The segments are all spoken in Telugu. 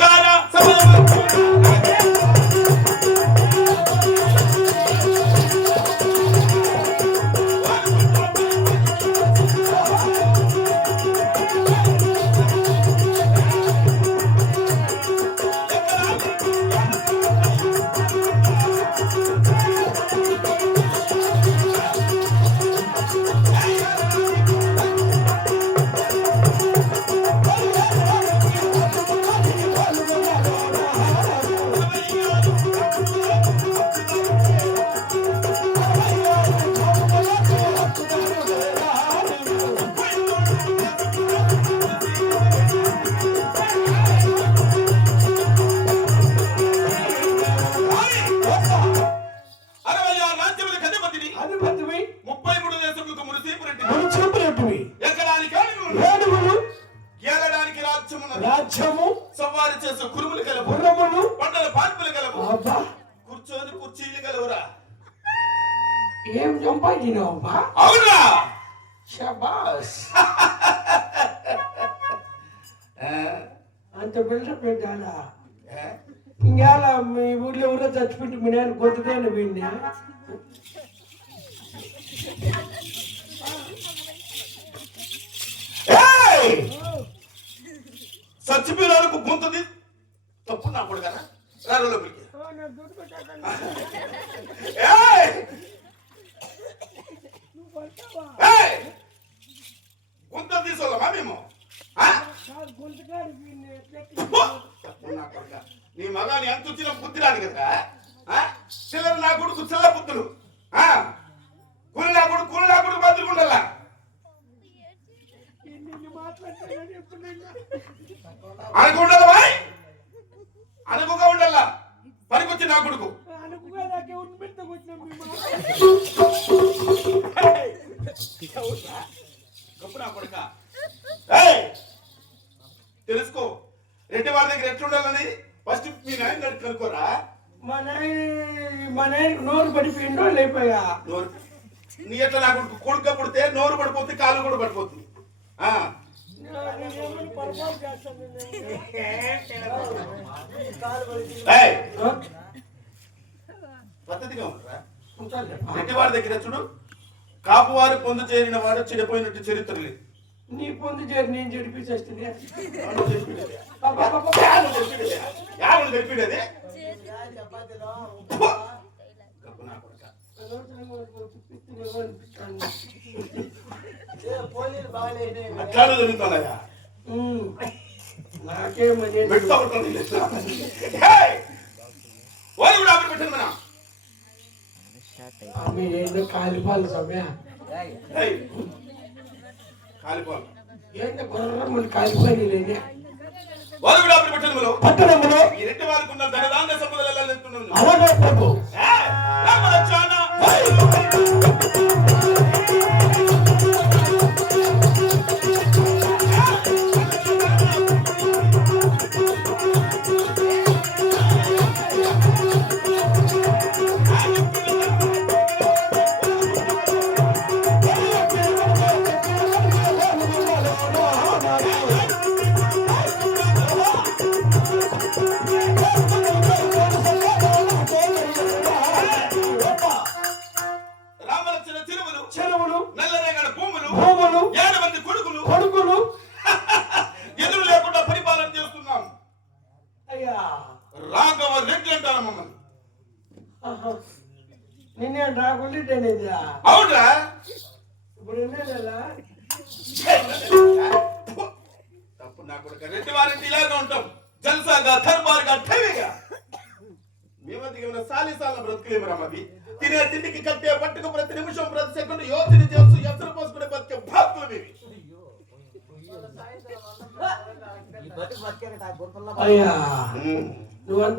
కాన సమయము ఏం బా అవునా? షబాస్. అంత బిల్డప్ పెట్టాలా? ఇంకేలా మీ ఊర్లో ఎవరో చచ్చిపోయింటే మీ నాయన గొంతుకైనా వీడిని. ఏయ్! చచ్చిపోయినాలకు గుంతది తప్పు నా కొడుకు కదా రారు లోపలికి ఏయ్! ఏయ్! గుంత తీసుకోవాలమ్మా మేము ఆ? తప్పు! తప్పు నా కొడుక. నీ మగాని ఎంత వచ్చిన బుద్ధి రాదు కదా ఆ? చిల్లర నా కొడుకు చిల్ల బుద్ధులు ఆ? కూలి నా కొడుకు కూలి నా కొడుకు బతుకుండాలా అనుకుండాలా బాయ్ అనుకోగా ఉండాలా పనికొచ్చి నా కొడుకు గప్పు నా కొడుక ఏయ్! తెలుసుకో రెడ్డి వారి దగ్గర ఎట్లుండాలని ఫస్ట్ మీ నాయన కనుక్కోరా? మా నాయన మా నాయనకి నోరు పడిపోయిండో లేకపోయా? నోరు నీ ఎట్లా నా కొడుకు కొడుక పుడితే నోరు పడిపోతుంది కాలు కూడా పడిపోతుంది! పద్ధతిగా ఉండరా? రెడ్డి వారి దగ్గర చూడు కాపువారి పొందు చేరిన వాడు చెడిపోయినట్టు చరిత్ర లేదు నీ పొందు చేరి నేను చెడిపించేస్తుంది ఎవరు చెప్పినది? ఎవరు చెప్పినది? ఎవరు చెప్పినది? ఫు! గప్పు నా కొడుకా. అట్లానే జరుగుతున్నాయా నాకేమని పెట్టుకో పట్టుకొని లేస్తున్నా. హేయ్! ఓరి కూడా ఆవిడ పెట్టండి మన. ఆమె ఏందో కాలిపాలు సమయ హేయ్! కాలిపోవాలి. ఏంటో గుర్రమ్మని కాలిపోయి లేని ఓరి కూడా పెట్టండి మనం. పట్టణంలో ఈ రెడ్డి వారికి ఉన్న ప్రభు. రామలక్ష్మణ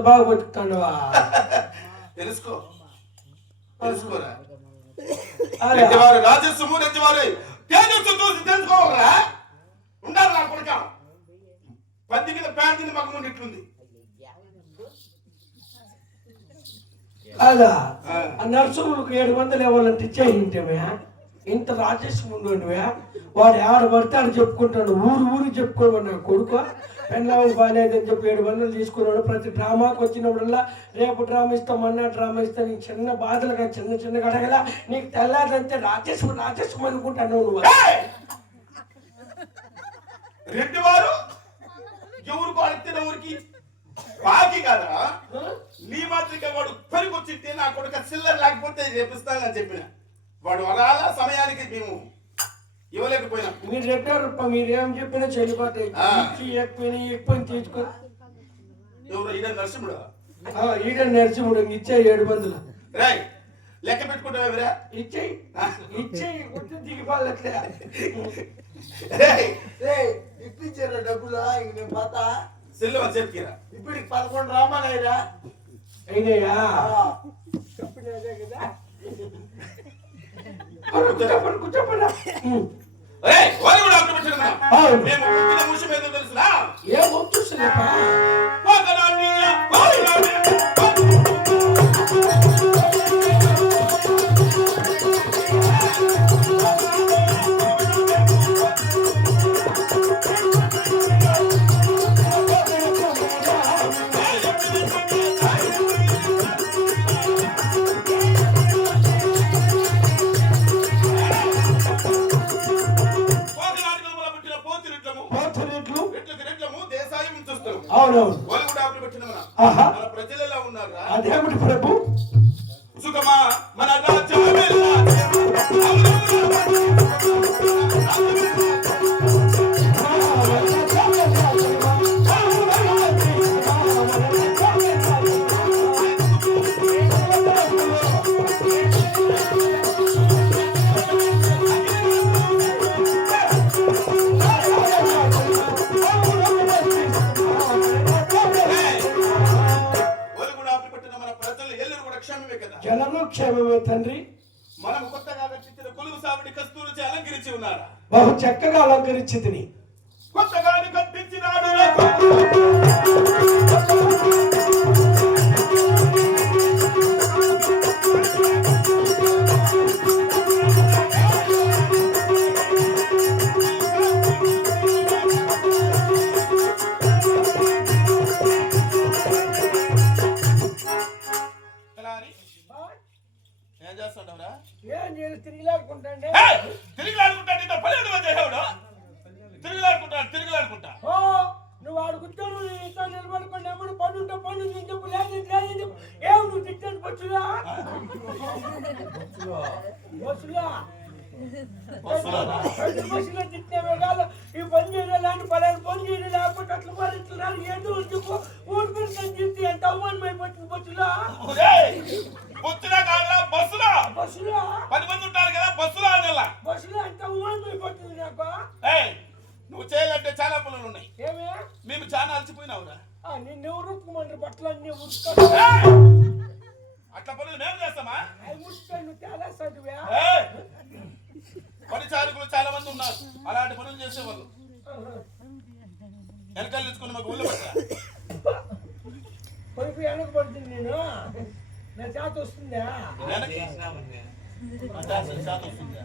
బాగా బతుకుతాడువా తెలుసుకో. తెలుసుకోరా? తేజస్సు చూసి తెలుసుకోవరా ఉండాలి నా కొడుక పంది మీద ప్యాన్ తిని మగ ముందు ఇట్లుంది. అలా నర్సులకు ఏడు వందలు ఇవ్వాలంటే ఇచ్చేయింటమే ఇంత రాజేశం ఉండవా వాడు ఆడ పడితే ఆడ చెప్పుకుంటాడు. ఊరు ఊరు చెప్పుకోమని నా కొడుకు. పెళ్ళాము బాగాలేదని చెప్పి ఏడు వందలు తీసుకున్నాడు. ప్రతి డ్రామాకి వచ్చినప్పుడల్లా రేపు డ్రామా ఇస్తాం అన్న డ్రామా ఇస్తా. నీకు చిన్న బాధలుగా చిన్న చిన్న అడగల. నీకు తెల్లాదంటే రాజేశం రాజేశం అనుకుంటాను నువ్వు! రెడ్డి వారు ఎవరు అడిగిన ఊరికి. బాకి కదా? నీ మాత్రిక వాడు పెరిగొచ్చింటే నా కొడుక సిల్లర్ లేకపోతే చేపిస్తానని చెప్పిన. వాడు వరాల సమయానికి మేము ఇవ్వలేకపోయినాం. మీరు చెప్పారు మీరు ఏం చెప్పినా. ఇచ్చి ఎక్కువ ఎక్కువ తీసుకో ఎవరు ఇదే నరసింహుడు? ఆ, ఈడ నరసింహుడు ఇచ్చే ఏడు వందలు రాయ్ లెక్క పెట్టుకుంటావేమిరా ఇచ్చేయి ఇచ్చేయి గుర్తు ఏయ్, ఇప్పించారా డబ్బులు? ఇంక నేను పోతా. సెల్లు చెప్పిరా ఇప్పటికి పదకొండు రామాలయ్యా అయినాయా? కదా కూర్చోపడు కూర్చోపడు రేయ్ వాళ్ళు కూడా అక్కడ పెట్టిన అవును. మేము పుట్టిన ముషం ఏదో తెలుసునా? ఏం వస్తుందప్పా బస్సులా తిట్టినవే కాదు ఈ పని చేయడం లాంటి పలాని పని చేయడం లేకపోతే అట్లా భరించున్నారు ఏంటో చెప్పు ఊరు పెరుగుతుంది తిట్టి ఎంత అవమానం అయిపోతుంది బస్సులో ఒరేయ్! బొచ్చులా కాదురా బస్సులో? బస్సులో? పది మంది ఉంటారు కదా బస్సులో అనేలా బస్సులో ఎంత అవమానం అయిపోతుంది నాకు? నువ్వు చేయాలంటే చాలా పనులు ఉన్నాయి. ఏమే? మేము చాలా అలసిపోయినావురా. ఆ, నిన్నెవరు ఉతుకుమంటారు? బట్టలు అన్ని ఉతుకో ఏయ్! అట్లా పనులు మేము చేస్తామా! పరిచారకులు చాలా మంది ఉన్నారు. అలాంటి పనులు చేసేవాళ్ళు. వెనకాల తీసుకుని మాకు ఊళ్ళో వెనక పడుతుంది నేను. నా చేత వస్తుందా?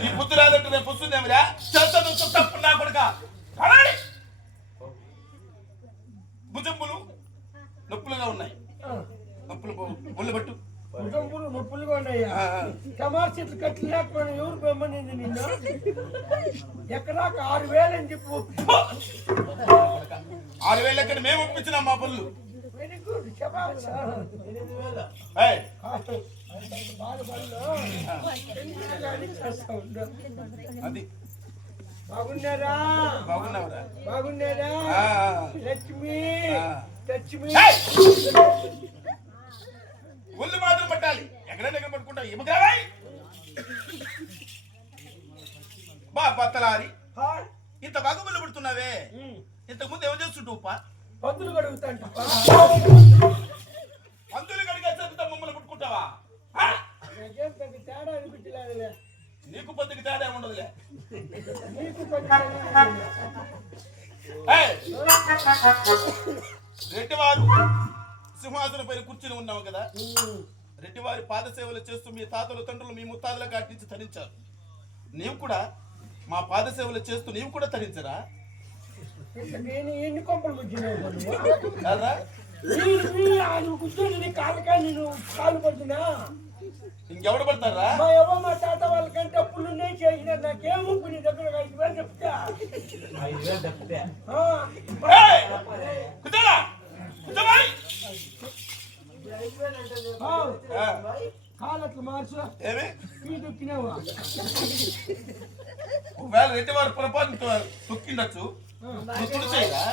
ఈ బుద్ధి రాదంటే రేపు వస్తుందేమిరా చేస్తాను తప్పు నా కొడుక. భుజంబులు నొప్పులుగా ఉన్నాయి. ఆ. నొప్పులు ఒళ్ళు పట్టు. భుజంపులు నొప్పులుగా ఉన్నాయా ఆ, ఆ. టమార్ చెట్లు కట్టి లేకపోయినా ఎవరు బొమ్మనింది నిన్ను? ఎక్కడాక ఆరు వేలు అని చెప్పు. ఆరు వేలు ఎక్కడ మేము ఒప్పించినాం మా వెరీ గుడ్ ఉండు. అది. బాగున్నారా? బాగున్నావురా. బాగున్నారా. లక్ష్మి. లక్ష్మి. ఇమ్మకాయ్ బా బత్తలారి? ఇంత బాగా పడుతున్నావే ఉమ్. ఇంతకు ముందు ఏమో చేస్తుంటావు పా పందులు కడుగుతాంట పందులు కడిగే మమ్మల్ని పుట్టుకుంటావా తేడా అనిపించలేదులే నీకు పొద్దుకి తేడా ఉండదులే ఏయ్! రెడ్డివారు సింహాసనం పైన కూర్చుని ఉన్నావు కదా. రెడ్డివారి పాద సేవలు చేస్తూ మీ తాతలు తండ్రులు మీ ముత్తాతల కాటించి ధరించారు నీవు కూడా మా పాద సేవలు చేస్తూ నీవు కూడా తరించరా? ఇంకెవడు పడతారా? మా అవ్వ మా తాత వాళ్ళకంటే అప్పుడు నేను చేసిన నాకేమో నీ దగ్గర ఐదు వేలు చెప్తా. ఐదు వేలు తప్పితే మార్చు ఒకవేళ రెడ్డి వారి పొరపాటు తొక్కిండొచ్చు. నువ్వు తుడిచేయరా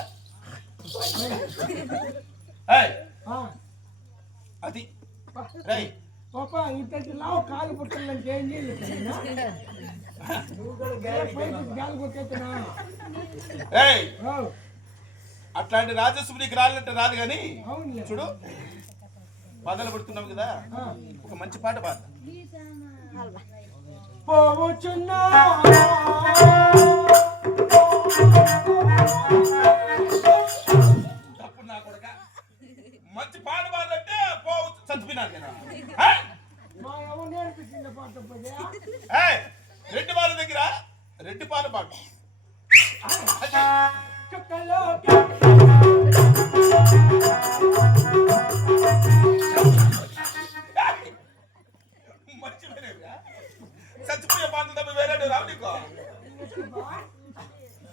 అది రేయ్ పాప ఇంతటి లావు కాలు గాలి కొట్టేస్తున్నా అట్లాంటి రాజస్వ నీకు రాలంటే రాదు కానీ చూడు. బాధలు పడుతున్నావు కదా ఆ. ఒక మంచి పాట పాడు పోవచ్చున్నా తప్పుడు నా కొడుక మంచి పాట పాడంటే పోవచ్చు చచ్చిపోయినాను నేను ఏయ్! మా ఎవరు నేర్పించింది పాట పోయా ఏయ్! రెడ్డి వాళ్ళ దగ్గర రెడ్డి పాట చచ్చిపోయే పాటలు తప్ప వేరే రావు నీకు.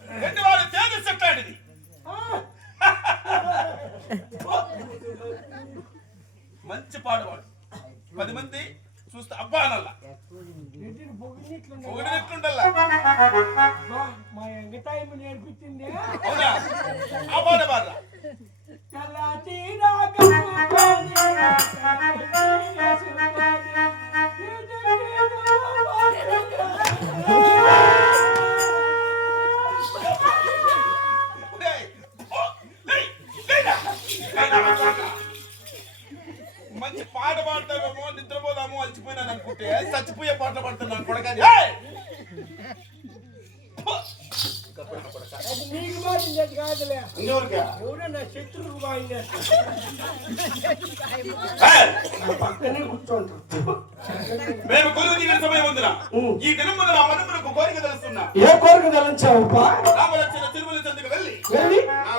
రెడ్డి వాళ్ళు తేజస్సట్లాంటిది మంచి పాట పాడు పది మంది చూస్తే అబ్బా అనల్లా. రెడ్డిని పొగిడినట్లుండే ఒకటినట్లుండల్లా మా ఎంగతాయి నేర్పించింది. అవునా? ఆ పాట పాడరా. కలాచీరా కమ్ముకొని డేయ్! పక్కనే కూర్చోంటారు మేము కొలువు తీరిన సమయం ఉందిరా. ఈ దినమున నా మనుమలకు కోరిక తెలుస్తున్నా. ఏ కోరిక రామలక్షణ తిరుమల చెందుకు వెళ్ళి వెళ్ళి? నా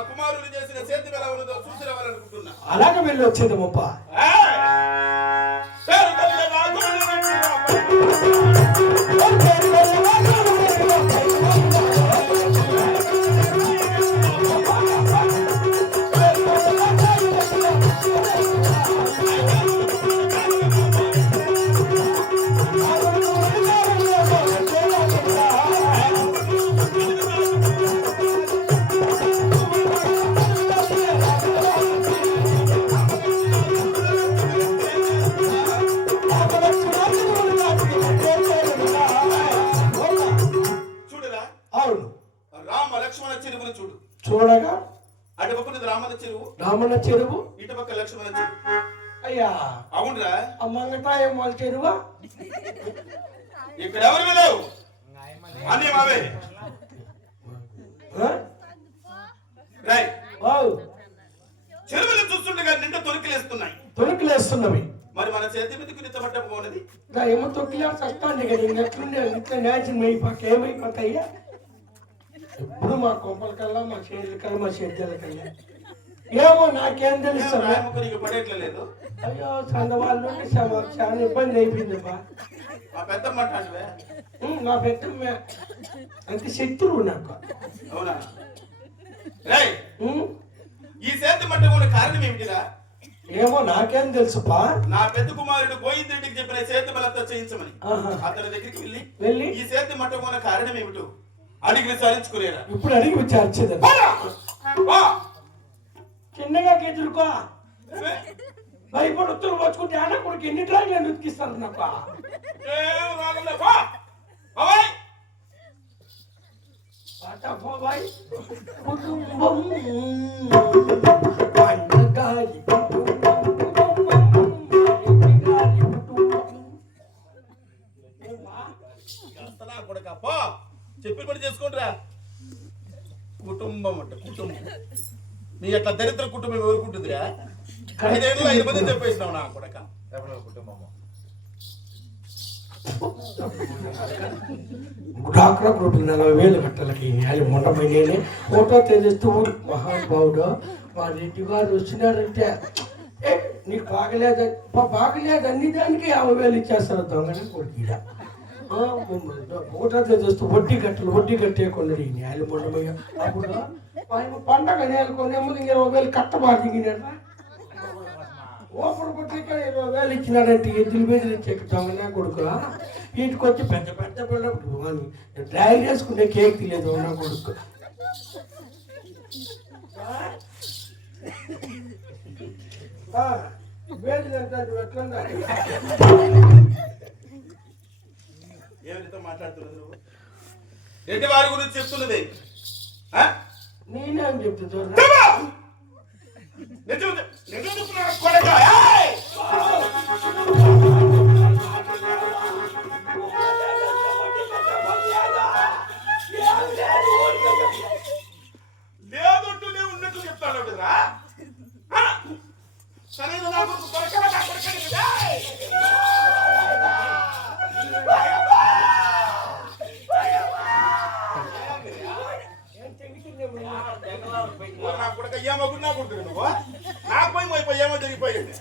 చేసిన చేతి ఎలా ఉన్నదో చూసి రావాలనుకుంటున్నా అలాగే వెళ్ళి ఏయ్! తొక్కిలా చస్తాండి కదా ఇంకెట్లుండే ఇట్లా న్యాచురల్ అయిపోక ఏమైపోతాయ్యా? ఎప్పుడు మా కొంపల కల్లా మా చేతుల కల్లా మా చేతుల కల్లా ఏమో నాకేం తెలుసు పడేట్లేదు అయ్యో చందవాళ్ళ నుండి చాలా ఇబ్బంది అయిపోయిందబ్బా. మా ఉమ్, మా పెద్ద అంత శత్రువు నాకు. అవునా? ఈ చేతి మట్ట ఉన్న కారణం ఏమిటిరా? ఏమో నాకేం తెలుసుపా? నా పెద్ద కుమారుడు గోయింద్రెడ్డికి చెప్పిన చేతి బలంతో చేయించమని. అతని దగ్గరికి వెళ్ళి వెళ్ళి? ఈ చేతి మట్ట ఉన్న కారణం ఏమిటో అడిగి విచారించుకునేరా. ఇప్పుడు అడిగి విచారించేది! చిన్నగా ఎదుర్కో ఏమే? భయపడుతూ వచ్చుకుంటే అన్న కొడుకు ఎన్ని డ్రాయిలు ఉతికిస్తాను నాకు? నీ అట్లా దరిద్ర కుటుంబం ఎవరుకుంటుందిరా ఐదేళ్ళు ఐదు మంది చెప్పేసినావు నా కొడక. ఎవరి కుటుంబము? డాక్టర్ గ్రూప్కి నలభై వేలు కట్టాలకి అది మొండమైనే ఫోటో తెగిస్తూ ఊరు మహానుభావుడు మా రెడ్డి గారు వచ్చినారంటే ఏ నీకు బాగలేదు బాగలేదు అన్ని దానికి యాభై వేలు ఇచ్చేస్తారు దొంగని కొడుకుడా ఫోటో తెగిస్తూ వడ్డీ కట్టలు వడ్డీ కట్టేయకుండా ఈ నేల మొండమయ్య అప్పుడు ఆయన పండగ నేలకొని ముందు ఇరవై వేలు కట్టబారు దిగినారా ఓపెన్ కొట్టిక ఇరవై వేలు ఇచ్చినాడంటే ఎద్దులు బెదిరి చెక్ దొంగనా కొడుకు ఇంటికి వచ్చి పెద్ద పెద్ద పిల్లలు డ్రైవ్ చేసుకునే కేక్ తెలియదు నా కొడుకు ఆ, బేదిరి ఎంత అంటే ఎట్లుందా? ఏమిటితో మాట్లాడుతున్నది నువ్వు రెడ్డి వారి గురించి చెప్తున్నది? నేనేం చెప్పు! నిజం నిజం చెప్తున్నా! లేదంటూనే ఉన్నట్టు చెప్తాడు కదరా ఆ? సరైన నా కొడుకు కొడకా, నా కొడకని కదా, ఏయ్! ఓ, నా కొడుక ఏమో గుడి నా కొడుకు నువ్వు నాకు పోయి పోయి ఏమో జరిగిపోయింది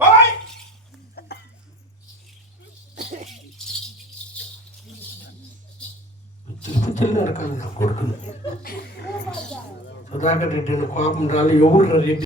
బాయ్ తిరుపతి నరకాలి నా కొడుకుని సుధాకర్ రెడ్డిని కోపం రాలి ఎవరు రెడ్డి